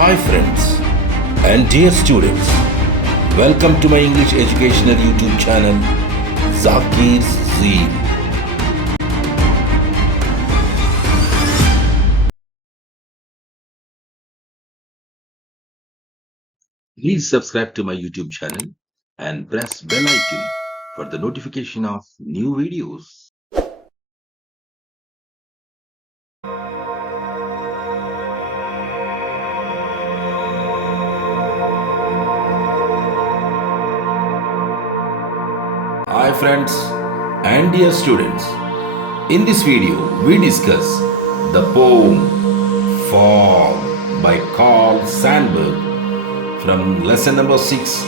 Hi friends and dear students, welcome to my English educational YouTube channel Zakir's Zeal. Please subscribe to my YouTube channel and press bell icon for the notification of new videos. Hi friends and dear students, in this video we discuss the poem Fog by Carl Sandburg from lesson number 6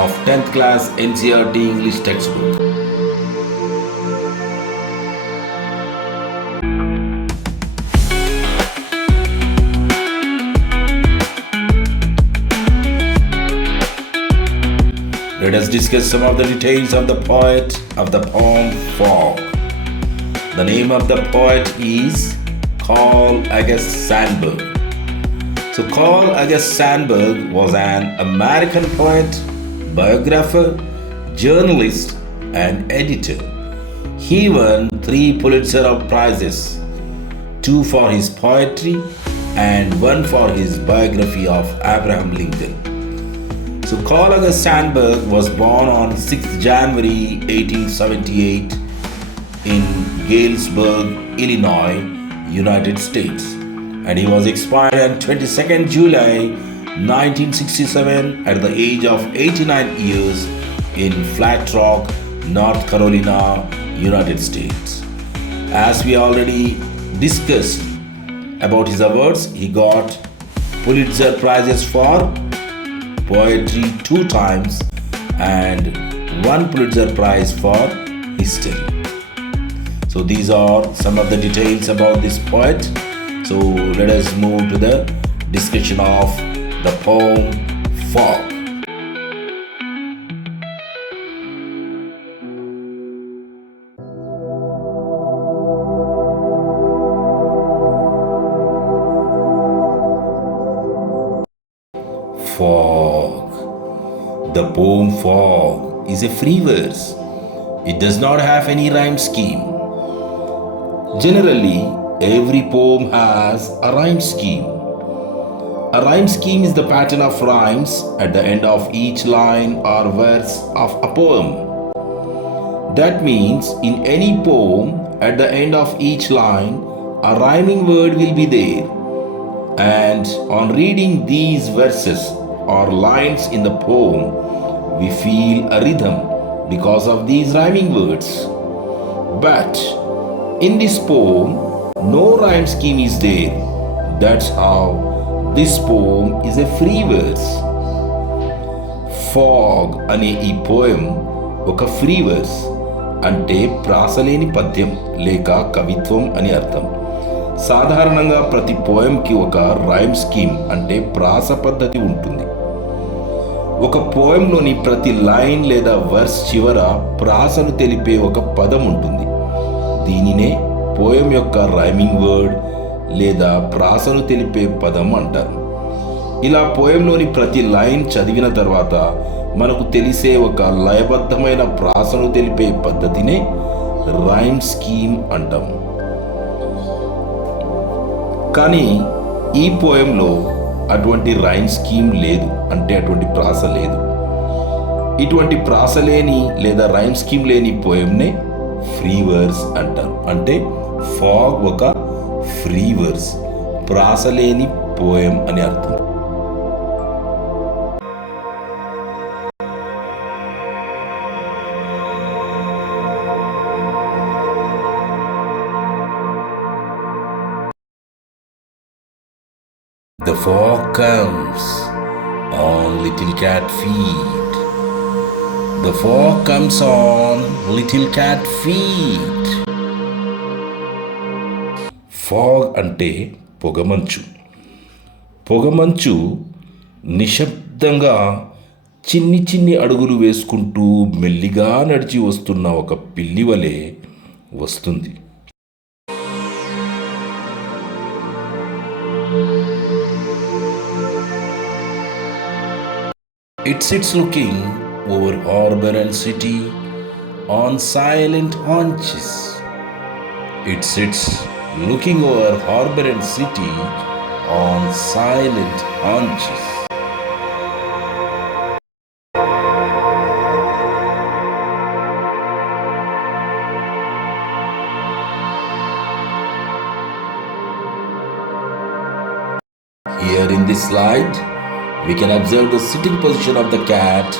of 10th class NCERT English textbook. Let us discuss some of the details of the poem Fog. The name of the poet is Carl August Sandburg. So Carl August Sandburg was an American poet, biographer, journalist, and editor. He won 3 Pulitzer Prizes, 2 for his poetry and 1 for his biography of Abraham Lincoln. So Carl August Sandburg was born on 6th January 1878 in Galesburg, Illinois, United States. And he was expired on 22nd July 1967 at the age of 89 years in Flat Rock, North Carolina, United States. As we already discussed about his awards, he got Pulitzer Prizes for poetry 2 times and 1 Pulitzer Prize for history. So these are some of the details about this poet. So let us move to the discussion of the poem Fog. Fog. The poem Fog is a free verse. It does not have any rhyme scheme. Generally, every poem has a rhyme scheme. A rhyme scheme is the pattern of rhymes at the end of each line or verse of a poem. That means in any poem, at the end of each line, a rhyming word will be there. And on reading these verses or lines in the poem, we feel a rhythm because of these rhyming words. But in this poem, no rhyme scheme is there. That's how this poem is a free verse. Fog అనే ఈ పోయం ఒక free verse, అంటే ప్రాసలేని పద్యం లేక కవిత్వం అని అర్థం. సాధారణంగా ప్రతి పోయంకి ఒక రైమ్ స్కీమ్ అంటే ప్రాస పద్ధతి ఉంటుంది. ఒక పోయంలోని ప్రతి లైన్ లేదా వర్స్ చివర ప్రాసను తెలిపే ఒక పదం ఉంటుంది. దీనినే పోయం యొక్క రైమింగ్ వర్డ్ లేదా ప్రాసను తెలిపే పదం అంటారు. ఇలా పోయంలోని ప్రతి లైన్ చదివిన తర్వాత మనకు తెలిసే ఒక లయబద్ధమైన ప్రాసను తెలిపే పద్ధతినే రైమ్ స్కీమ్ అంటాం. కానీ ఈ పోయంలో అటువంటి రైమ్ స్కీమ్ లేదు, అంటే అటువంటి ప్రాస లేదు. ఇటువంటి ప్రాస లేని లేదా రైమ్ స్కీమ్ లేని పోయంనే ఫ్రీ వర్స్ అంటారు. అంటే ఫాగ్ ఒక ఫ్రీ వర్స్, ప్రాస లేని పోయం అని అర్థం. The fog comes on little cat feet. The fog comes on little cat feet. Fog అంటే పొగమంచు. పొగమంచు నిశ్శబ్దంగా చిన్ని చిన్ని అడుగులు వేసుకుంటూ మెల్లిగా నడిచి వస్తున్న ఒక పిల్లి వలె వస్తుంది. It sits looking over harbor and city on silent haunches. It sits looking over harbor and city on silent haunches. Here in this slide, we can observe the sitting position of the cat,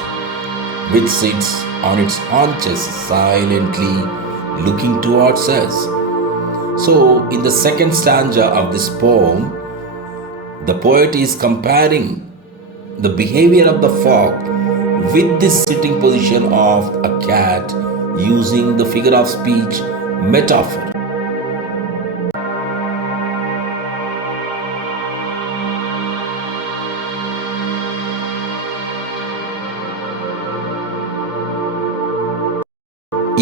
which sits on its haunches silently looking towards us. So, in the second stanza of this poem, the poet is comparing the behavior of the fog with this sitting position of a cat using the figure of speech metaphor.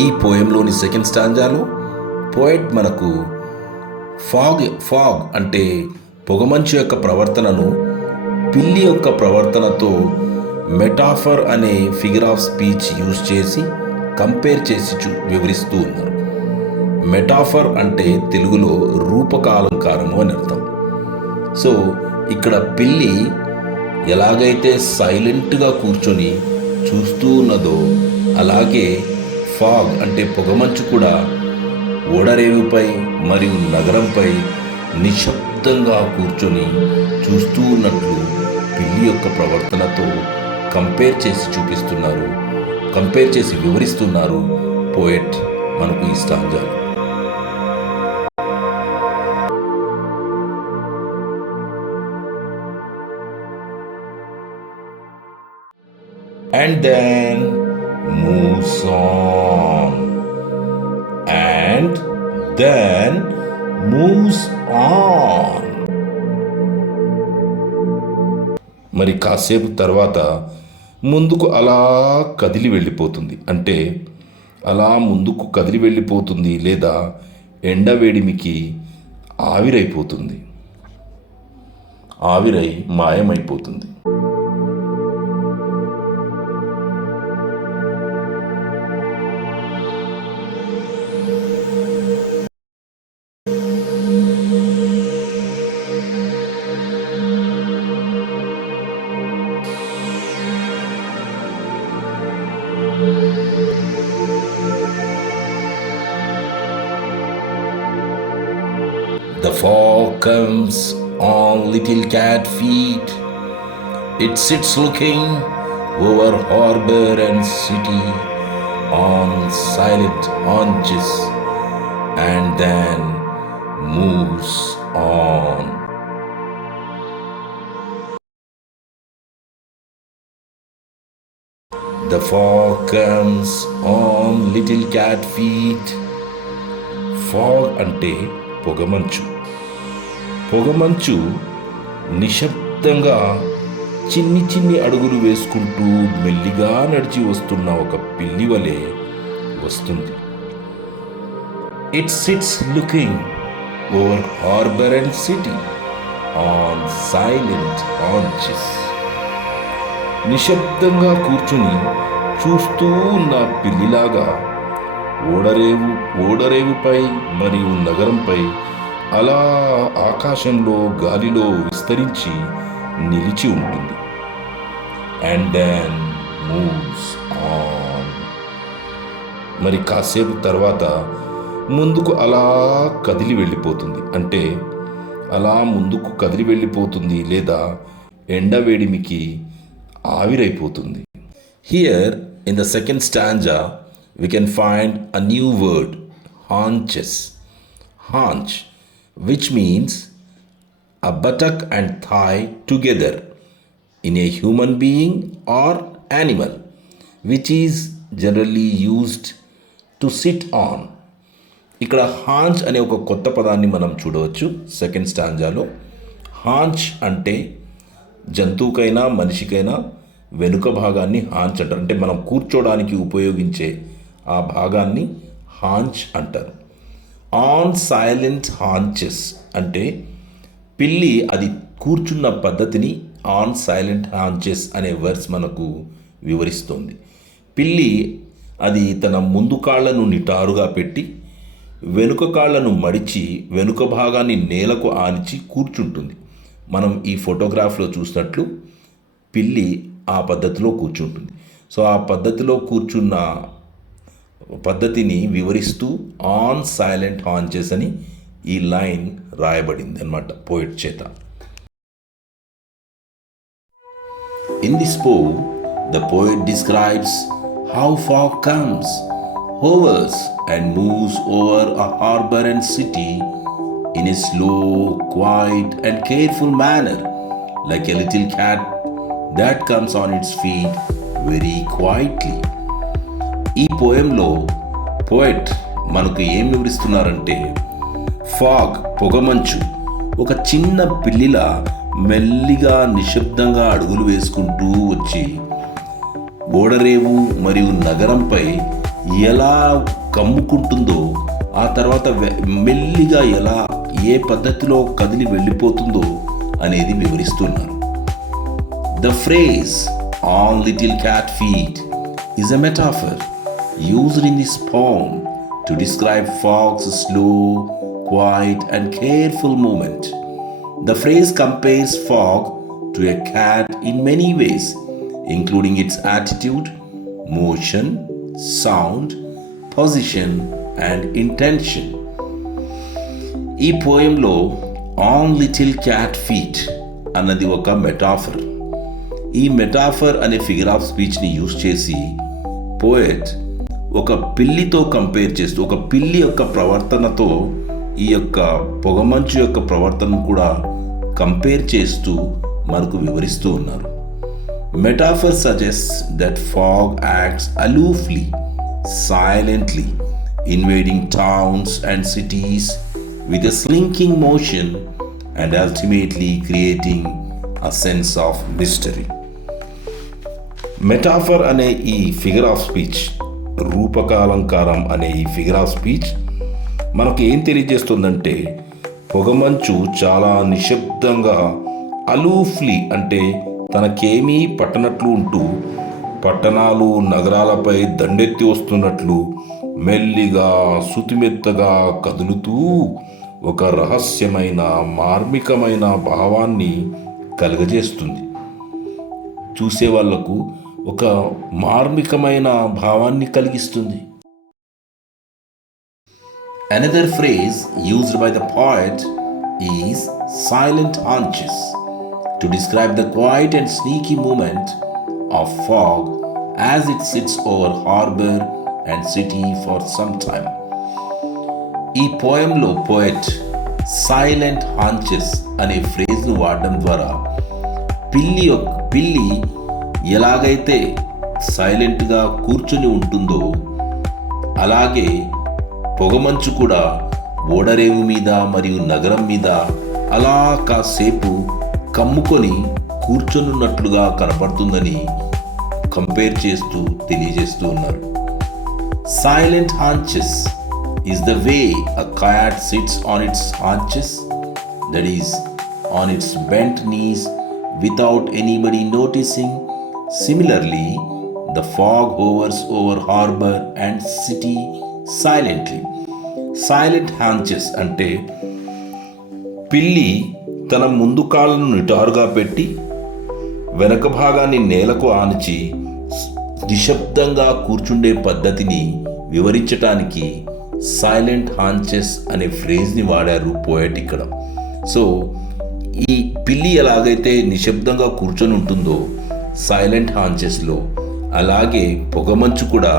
ఈ పోయంలోని సెకండ్ స్టాంజాలో పోయట్ మనకు ఫాగ్ అంటే పొగమంచు యొక్క ప్రవర్తనను పిల్లి యొక్క ప్రవర్తనతో మెటాఫర్ అనే ఫిగర్ ఆఫ్ స్పీచ్ యూజ్ చేసి కంపేర్ చేసి వివరిస్తూ ఉన్నారు. మెటాఫర్ అంటే తెలుగులో రూపకాలంకారము అని అర్థం. సో ఇక్కడ పిల్లి ఎలాగైతే సైలెంట్గా కూర్చొని చూస్తూ ఉన్నదో అలాగే ఫాగ్ అంటే పొగమంచు కూడా ఓడరేవుపై మరియు నగరంపై నిశ్శబ్దంగా కూర్చొని చూస్తూ ఉన్నట్లు పిల్లి యొక్క ప్రవర్తనతో కంపేర్ చేసి వివరిస్తున్నారు పోయట్ మనకు ఈ స్టాంజాలు. And then moves on. And then moves on. మరి కాసేపు తర్వాత ముందుకు అలా కదిలి వెళ్ళిపోతుంది. అంటే అలా ముందుకు కదిలి వెళ్ళిపోతుంది లేదా ఎండవేడిమికి ఆవిరైపోతుంది, ఆవిరై మాయమైపోతుంది. The fog comes on little cat feet. It sits looking over harbor and city on silent haunches and then moves on. The fog comes on little cat feet. Fog ante పొగమంచు. పొగమంచు నిశ్శబ్దంగా చిన్ని చిన్ని అడుగులు వేసుకుంటూ మెల్లిగా నడిచి వస్తున్న ఒక పిల్లి వలె వస్తుంది. It sits looking over harbour and city on silent haunches. నిశ్శబ్దంగా కూర్చుని చూస్తూ ఉన్న పిల్లిలాగా ఓడరేవుపై మరియు నగరంపై అలా ఆకాశంలో గాలిలో విస్తరించి నిలిచి ఉంటుంది. And then moves on. మరి కాసేపు తర్వాత ముందుకు అలా కదిలి వెళ్ళిపోతుంది. అంటే అలా ముందుకు కదిలి వెళ్ళిపోతుంది లేదా ఎండవేడిమికి ఆవిరైపోతుంది. Here in the second stanza we can find a new word, haunches. Haunch, which means a buttock and thigh together in a human being or animal, which is generally used to sit on. ఇక్కడ హాంచ్ అనే ఒక కొత్త పదాన్ని మనం చూడవచ్చు సెకండ్ స్టాంజాలో. హాంచ్ అంటే జంతువుకైనా మనిషికైనా వెనుక భాగాన్ని హాంచ్ అంటారు. అంటే మనం కూర్చోడానికి ఉపయోగించే ఆ భాగాన్ని హాంచ్ అంటారు. ఆన్ సైలెంట్ హాంచెస్ అంటే పిల్లి అది కూర్చున్న పద్ధతిని ఆన్ సైలెంట్ హాంచెస్ అనే వర్స్ మనకు వివరిస్తోంది. పిల్లి అది తన ముందు కాళ్లను నిటారుగా పెట్టి వెనుక కాళ్లను మడిచి వెనుక భాగాన్ని నేలకు ఆనిచి కూర్చుంటుంది. మనం ఈ ఫోటోగ్రాఫ్లో చూసినట్లు పిల్లి ఆ పద్ధతిలో కూర్చుంటుంది. సో ఆ పద్ధతిలో కూర్చున్న పద్ధతిని వివరిస్తూ ఆన్ సైలెంట్ హాంచెస్ అని ఈ లైన్ రాయబడింది అన్నమాట పోయిట్ చేత. In this poem, the poet describes how fog comes, hovers and moves over a harbor and city in a slow, quiet and careful manner, like a little cat that comes on its feet very quietly. ఈ పోయంలో పోయట్ మనకు ఏం వివరిస్తున్నారంటే, ఫాగ్ పొగమంచు ఒక చిన్న పిల్లిలా మెల్లిగా నిశ్శబ్దంగా అడుగులు వేసుకుంటూ వచ్చి ఓడరేవు మరియు నగరంపై ఎలా కమ్ముకుంటుందో, ఆ తర్వాత మెల్లిగా ఎలా ఏ పద్ధతిలో కదిలి వెళ్ళిపోతుందో అనేది వివరిస్తున్నారు. The phrase "on little cat feet" is a metaphor used in this poem to describe fog's slow, quiet and careful movement. The phrase compares fog to a cat in many ways, including its attitude, motion, sound, position and intention. ఈ పోయంలో on little cat feet అన్నది ఒక మెటాఫర్. ఈ మెటాఫర్ అనే figure of స్పీచ్ని యూజ్ చేసి పోయట్ ఒక పిల్లితో కంపేర్ చేస్తూ, ఒక పిల్లి యొక్క ప్రవర్తనతో ఈ యొక్క పొగమంచు యొక్క ప్రవర్తనను కూడా కంపేర్ చేస్తూ మనకు వివరిస్తూ ఉన్నారు. Metaphor suggest that fog acts aloofly, silently, invading towns and cities with a slinking motion and ultimately creating a sense of mystery. Metaphor అనే ఈ ఫిగర్ ఆఫ్ స్పీచ్, రూపకాలంకారం అనే ఈ ఫిగర్ ఆఫ్ స్పీచ్ మనకు ఏం తెలియజేస్తుందంటే, పొగమంచు చాలా నిశ్శబ్దంగా అలూఫ్లీ అంటే తనకేమీ పట్టనట్లు ఉంటూ పట్టణాలు నగరాలపై దండెత్తి వస్తున్నట్లు మెల్లిగా సుతిమెత్తగా కదులుతూ ఒక రహస్యమైన మార్మికమైన భావాన్ని కలుగజేస్తుంది. చూసే వాళ్లకు ఒక మార్మికమైన భావాన్ని కలిగిస్తుంది. Another phrase used by the poet is silent hunches to describe the quiet and sneaky movement of fog as it sits over harbor and city for some time. ఈ పోయంలో పోయట్ సైలెంట్ హాంచెస్ అనే ఫ్రేజ్ను వాడడం ద్వారా పిల్లి ఎలాగైతే సైలెంట్గా కూర్చుని ఉంటుందో అలాగే పొగమంచు కూడా ఓడరేవు మీద మరియు నగరం మీద అలా కాసేపు కమ్ముకొని కూర్చొనున్నట్లుగా కనపడుతుందని కంపేర్ చేస్తూ తెలియజేస్తూ ఉన్నారు. Silent haunches is the way a cat sits on its haunches, that is, on its bent knees without anybody noticing. Similarly, the fog hovers over harbor and city silently. Silent haunches అంటే పిల్లి తన ముందు కాళ్ళను నిటారుగా పెట్టి వెనక భాగాన్ని నేలకు ఆనిచి నిశ్శబ్దంగా కూర్చుండే పద్ధతిని వివరించటానికి సైలెంట్ హాంచెస్ అనే ఫ్రేజ్ని వాడారు పోయట్ ఇక్కడ. సో ఈ పిల్లి ఎలాగైతే నిశ్శబ్దంగా కూర్చొని ఉంటుందో సైలెంట్ హాంచెస్లో, అలాగే పొగమంచు కూడా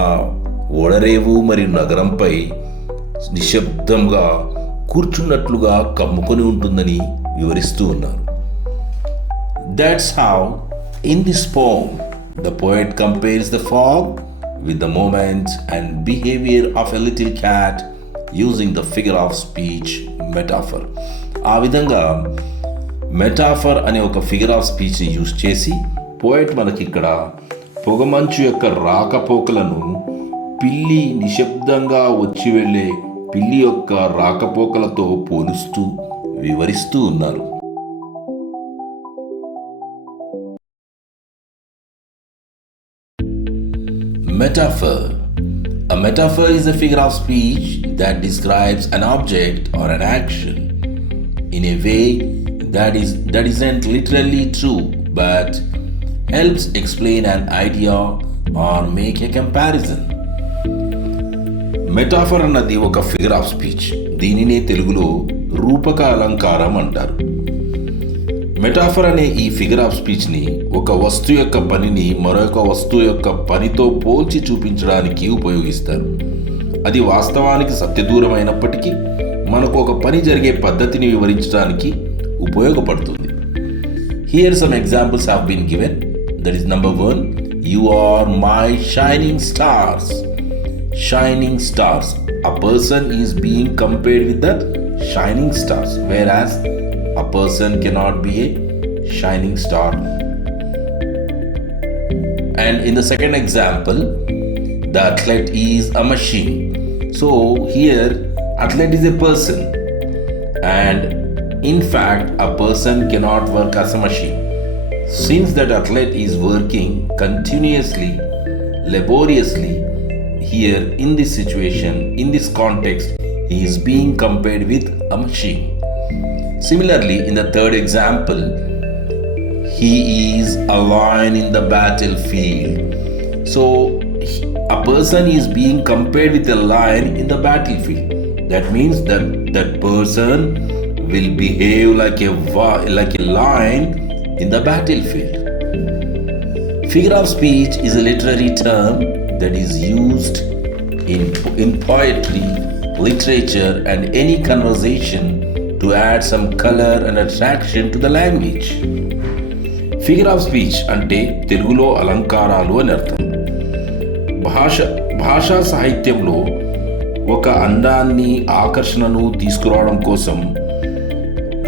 ఆ ఓడరేవు మరియు నగరంపై నిశ్శబ్దంగా కూర్చున్నట్లుగా కమ్ముకొని ఉంటుందని వివరిస్తూ ఉన్నారు. That's how in this poem the poet compares the fog with the movement and behavior of a little cat using the figure of speech metaphor. ఆ విధంగా మెటాఫర్ అనే ఒక ఫిగర్ ఆఫ్ స్పీచ్ని యూజ్ చేసి పోయట్ మనకి ఇక్కడ పొగమంచు యొక్క రాకపోకలను పిల్లి నిశ్శబ్దంగా వచ్చి వెళ్ళే పిల్లి యొక్క రాకపోకలతో పోలుస్తూ వివరిస్తూ ఉన్నారు. Metaphor. A metaphor is a figure of speech that describes an object or an action in a way that isn't literally true but helps explain an idea or make a comparison. Metaphor అన్నది ఒక figure of speech. దీనినే తెలుగులో రూపక అలంకారం అంటారు. మెటాఫర్ అనే ఈ figure of స్పీచ్ని ఒక వస్తువు యొక్క పనిని మరొక వస్తువు యొక్క పనితో పోల్చి చూపించడానికి ఉపయోగిస్తారు. అది వాస్తవానికి సత్యదూరమైనప్పటికీ మనకు ఒక పని జరిగే పద్ధతిని వివరించడానికి ఉపయోగపడుతుంది. Here some examples have been given. That is number 1, you are my shining stars. Shining stars. A person is being compared with the shining stars, whereas a person cannot be a shining star. And in the second example, the athlete is a machine. So here, athlete is a person, and in fact, a person cannot work as a machine. Since that athlete is working continuously, laboriously, here in this situation, in this context, he is being compared with a machine. Similarly, in the third example, he is a lion in the battlefield. So, a person is being compared with a lion in the battlefield. That means that person will behave like a lion in the battlefield. Figure of speech is a literary term that is used in poetry, literature, and any conversation to add some color and attraction to the language. Figure of speech అంటే తెలుగులో అలంకారాలు అని అర్థం. భాషా సాహిత్యంలో ఒక అందాన్ని, ఆకర్షణను తీసుకురావడం కోసం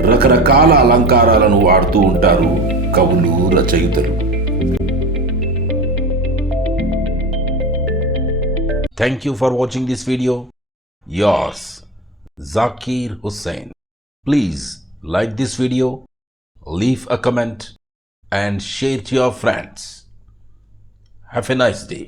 రకరకాల అలంకారాలను వాడుతూ ఉంటారు కవులు, రచయితలు. Thank you for watching this video. Yours, Zakir Hussain. Please like this video, leave a comment and share to your friends. Have a nice day.